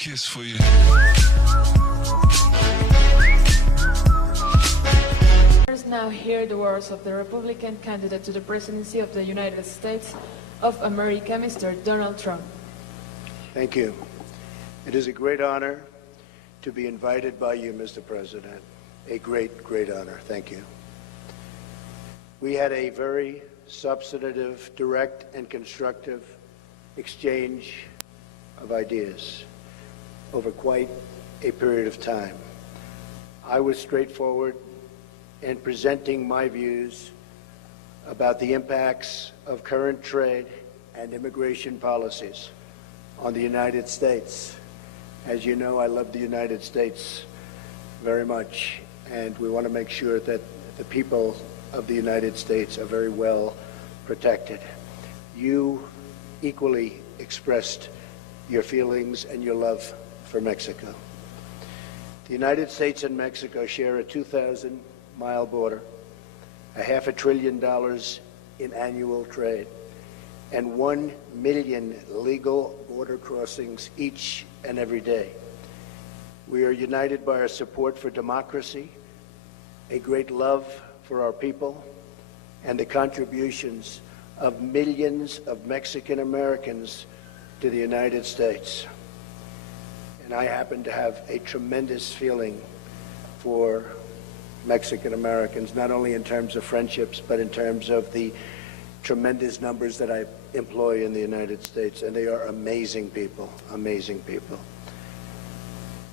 kiss for you. Let's now hear the words of the Republican candidate to the presidency of the United States of America, Mr. Donald Trump. Thank you. It is a great honor to be invited by you, Mr. President. A great, great honor. Thank you. We had a very substantive, direct, and constructive exchange of ideas over quite a period of time. I was straightforward in presenting my views about the impacts of current trade and immigration policies on the United States. As you know, I love the United States very much, and we want to make sure that the people of the United States are very well protected. You equally expressed your feelings and your love for Mexico. The United States and Mexico share a 2,000-mile border, $500 billion in annual trade, and 1 million legal border crossings each and every day. We are united by our support for democracy, a great love for our people, and the contributions of millions of Mexican Americans to the United States. And I happen to have a tremendous feeling for Mexican Americans, not only in terms of friendships, but in terms of the tremendous numbers that I employ in the United States. And they are amazing people, amazing people.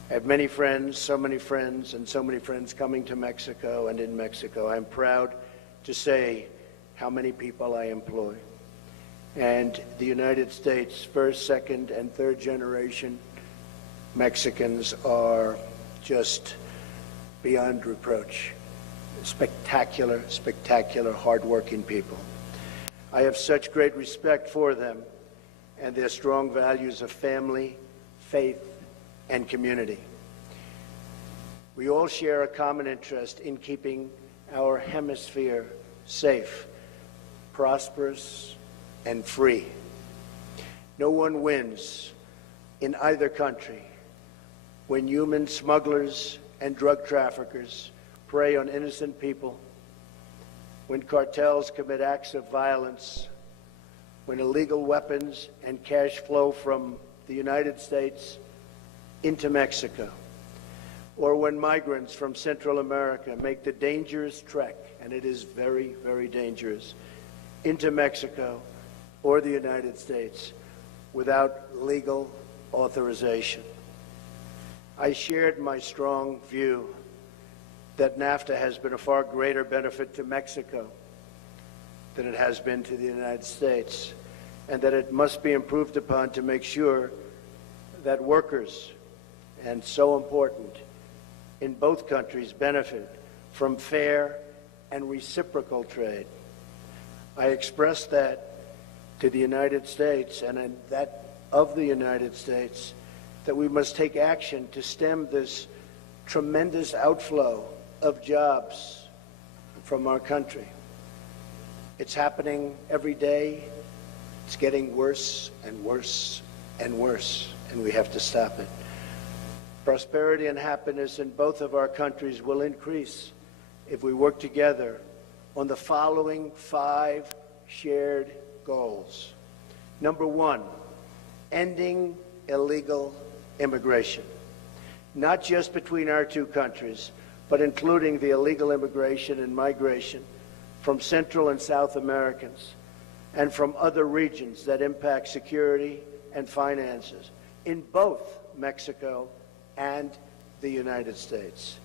I have many friends, so many friends, and so many friends coming to Mexico and in Mexico. I'm proud to say how many people I employ. And the United States, first, second, and third generation Mexicans are just beyond reproach. Spectacular, spectacular, hardworking people. I have such great respect for them and their strong values of family, faith, and community. We all share a common interest in keeping our hemisphere safe, prosperous, and free. No one wins in either country when human smugglers and drug traffickers prey on innocent people, when cartels commit acts of violence, when illegal weapons and cash flow from the United States into Mexico, or when migrants from Central America make the dangerous trek, and it is very, very dangerous, into Mexico or the United States without legal authorization. I shared my strong view that NAFTA has been a far greater benefit to Mexico than it has been to the United States, and that it must be improved upon to make sure that workers, and so important, in both countries benefit from fair and reciprocal trade. I expressed that to the United States and that of the United States, that we must take action to stem this tremendous outflow of jobs from our country. It's happening every day. It's getting worse and worse and worse, and we have to stop it. Prosperity and happiness in both of our countries will increase if we work together on the following 5 shared goals. Number 1, ending illegal immigration, not just between our two countries, but including the illegal immigration and migration from Central and South Americans and from other regions that impact security and finances in both Mexico and the United States.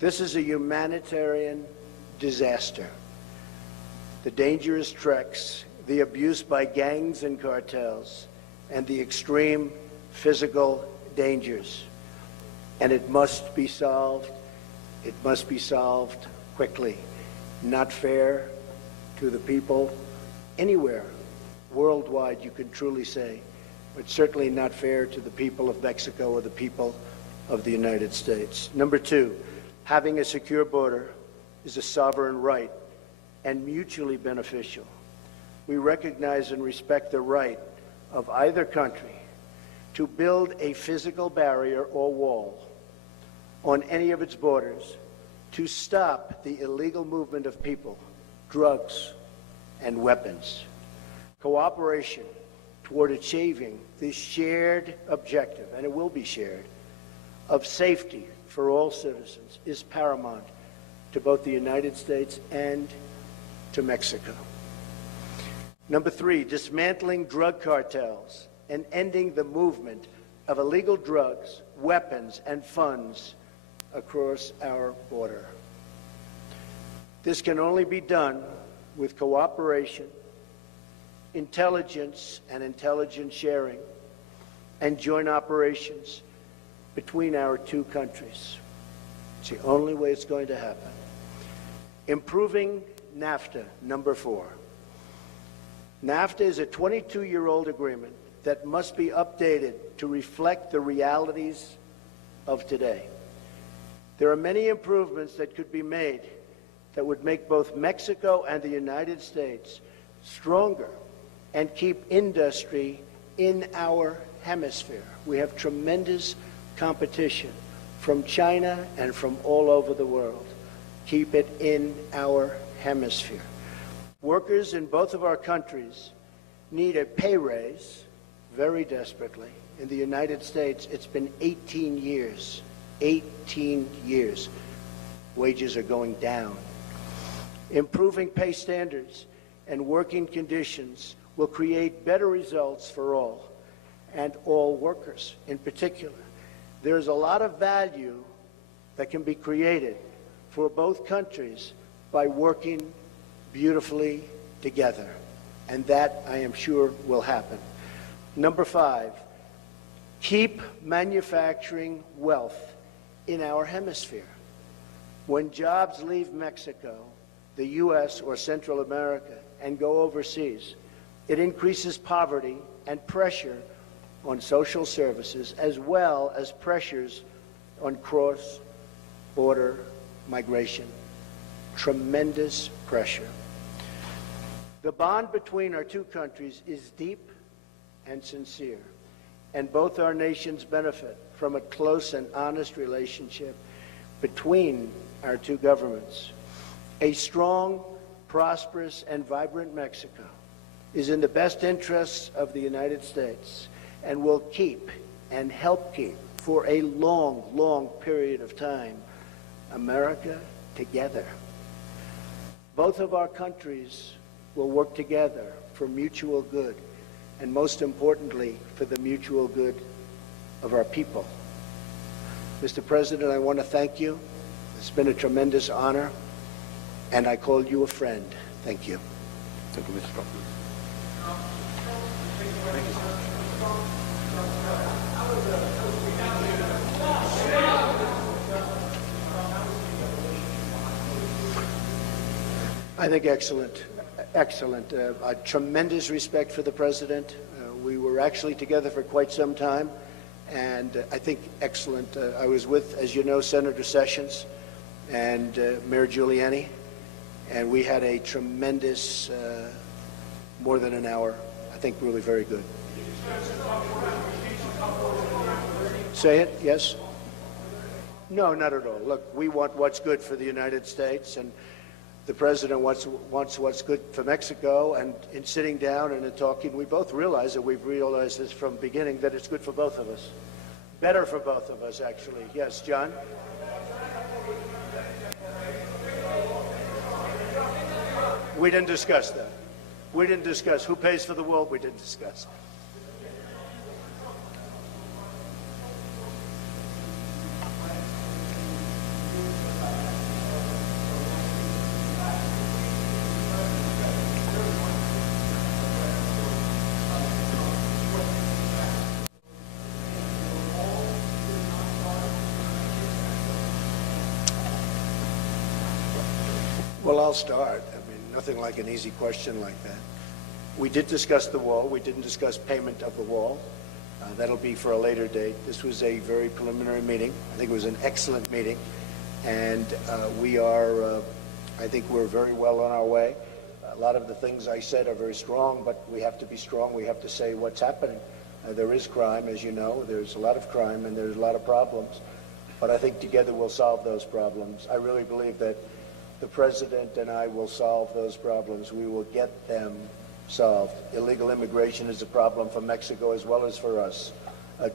This is a humanitarian disaster. The dangerous treks, the abuse by gangs and cartels, and the extreme physical dangers. And it must be solved. It must be solved quickly. Not fair to the people anywhere worldwide, you can truly say, but certainly not fair to the people of Mexico or the people of the United States. Number 2, having a secure border is a sovereign right and mutually beneficial. We recognize and respect the right of either country to build a physical barrier or wall on any of its borders to stop the illegal movement of people, drugs, and weapons. Cooperation toward achieving this shared objective, and it will be shared, of safety for all citizens is paramount to both the United States and to Mexico. Number three, dismantling drug cartels and ending the movement of illegal drugs, weapons, and funds across our border. This can only be done with cooperation, intelligence and intelligence sharing, and joint operations between our two countries. It's the only way it's going to happen. Improving NAFTA, number four. NAFTA is a 22-year-old agreement that must be updated to reflect the realities of today. There are many improvements that could be made that would make both Mexico and the United States stronger and keep industry in our hemisphere. We have tremendous competition from China and from all over the world. Keep it in our hemisphere. Workers in both of our countries need a pay raise very desperately. In the United States, it's been 18 years. 18 years. Wages are going down. Improving pay standards and working conditions will create better results for all, and all workers in particular. There's a lot of value that can be created for both countries by working beautifully together, and that, I am sure, will happen. Number five, keep manufacturing wealth in our hemisphere. When jobs leave Mexico, the U.S. or Central America and go overseas, it increases poverty and pressure on social services, as well as pressures on cross-border migration. Tremendous pressure. The bond between our two countries is deep and sincere, and both our nations benefit from a close and honest relationship between our two governments. A strong, prosperous, and vibrant Mexico is in the best interests of the United States and will keep and help keep for a long, long period of time America together. Both of our countries will work together for mutual good, and most importantly, for the mutual good of our people. Mr. President, I want to thank you. It's been a tremendous honor, and I call you a friend. Thank you. Thank you, Mr. Trump. I think excellent, excellent. A tremendous respect for the president. We were actually together for quite some time, and I think excellent. I was with, as you know, Senator Sessions and Mayor Giuliani, and we had a tremendous, more than an hour. I think really very good. Say it, yes? No, not at all. Look, we want what's good for the United States, and the president wants what's good for Mexico, and in sitting down and in talking, we both realize that we've realized this from the beginning, that it's good for both of us. Better for both of us, actually. Yes, John? We didn't discuss that. We didn't discuss who pays for the wall. We didn't discuss. Well, I'll start. I mean, nothing like an easy question like that. We did discuss the wall. We didn't discuss payment of the wall. That'll be for a later date. This was a very preliminary meeting. I think it was an excellent meeting. And we are, I think we're very well on our way. A lot of the things I said are very strong, but we have to be strong. We have to say what's happening. There is crime, as you know. There's a lot of crime and there's a lot of problems. But I think together we'll solve those problems. I really believe that the President and I will solve those problems. We will get them solved. Illegal immigration is a problem for Mexico as well as for us.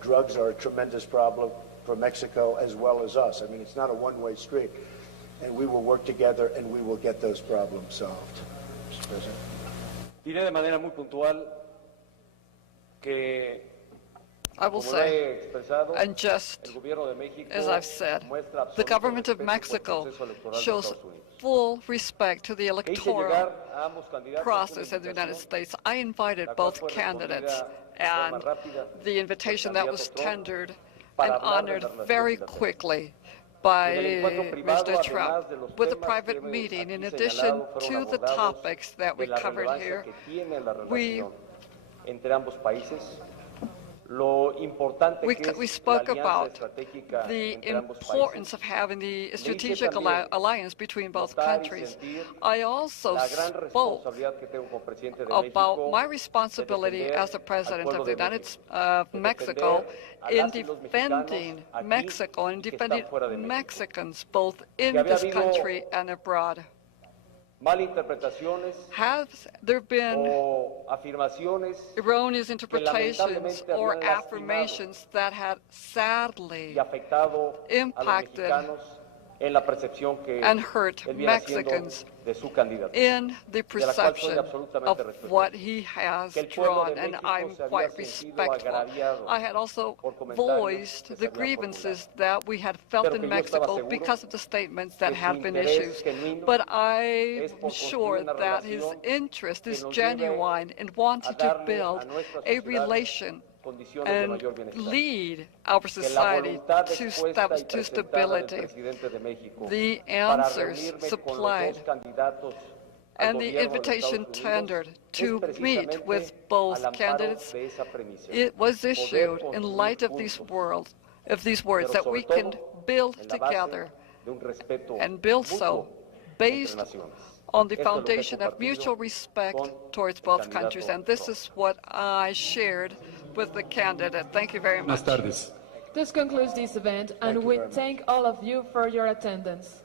Drugs are a tremendous problem for Mexico as well as us. I mean, it's not a one-way street. And we will work together and we will get those problems solved. Mr. President. Diré de manera muy puntual que, I will como lo he say, expresado, and just el gobierno de México as I've said, muestra the absoluto government of respeto por el Mexico proceso electoral de shows Estados Unidos. full respect to the E hice electoral llegar a ambos candidatos process una in the United invitación, States. I invited la cual both fue candidates, respondida de and forma rápida the invitation por el that was candidato Trump tendered para and hablar de honored la relación very bilateral. quickly by En el encuentro privado, Mr. además Trump de los with a temas private que meeting. aquí In addition señalado, to fueron the abordados topics that we de la covered relevancia here, que tiene la we relación entre ambos países, lo importante que es we la spoke alianza about estratégica the entre ambos importance países. of having the hice strategic también alliance between both notar y countries. sentir I also la gran spoke responsabilidad que tengo como presidente de about México my de responsibility defender as the al President pueblo of the de United México, de Mexico defender a in las y los defending mexicanos aquí Mexico and y que defending están fuera de México. Mexicans both in Que había this habido country and abroad. malinterpretaciones Have there been o afirmaciones erroneous interpretations lamentablemente or habían lastimado affirmations that had sadly y afectado a los impacted mexicanos en la percepción que and hurt él viene haciendo Mexicans de su candidato. in the de la cual soy perception absolutamente of respetuoso. what he has Que el pueblo de drawn, and México I'm se había quite sentido respectful. agraviado I had also por comentarios voiced que se the habían grievances that we had felt Pero in que yo estaba Mexico seguro because of the statements that que su had been interés issued. genuino But es I'm por sure construir una that his relación interest que is nos lleve genuine and a wanting to darle build a nuestras a sociedades relation condiciones de and mayor bienestar. lead our Que la society voluntad to expuesta y to presentada del stability. presidente de México The para answers reunirme con los supplied dos candidatos al and the gobierno de los invitation Estados Unidos tendered es to meet precisamente with al both amparo candidates. de esa premisa. It was Poder issued in construir light of these juntos, words pero that sobre we can todo build en la base together de un respeto and build mutuo so entre based naciones. on the Esto es lo que he foundation of compartido mutual respect con towards el both candidato countries. And this Trump. is what I shared with the candidate. Thank you very Buenas much. tardes. This concludes this event, and Thank you we very much. thank all of you for your attendance.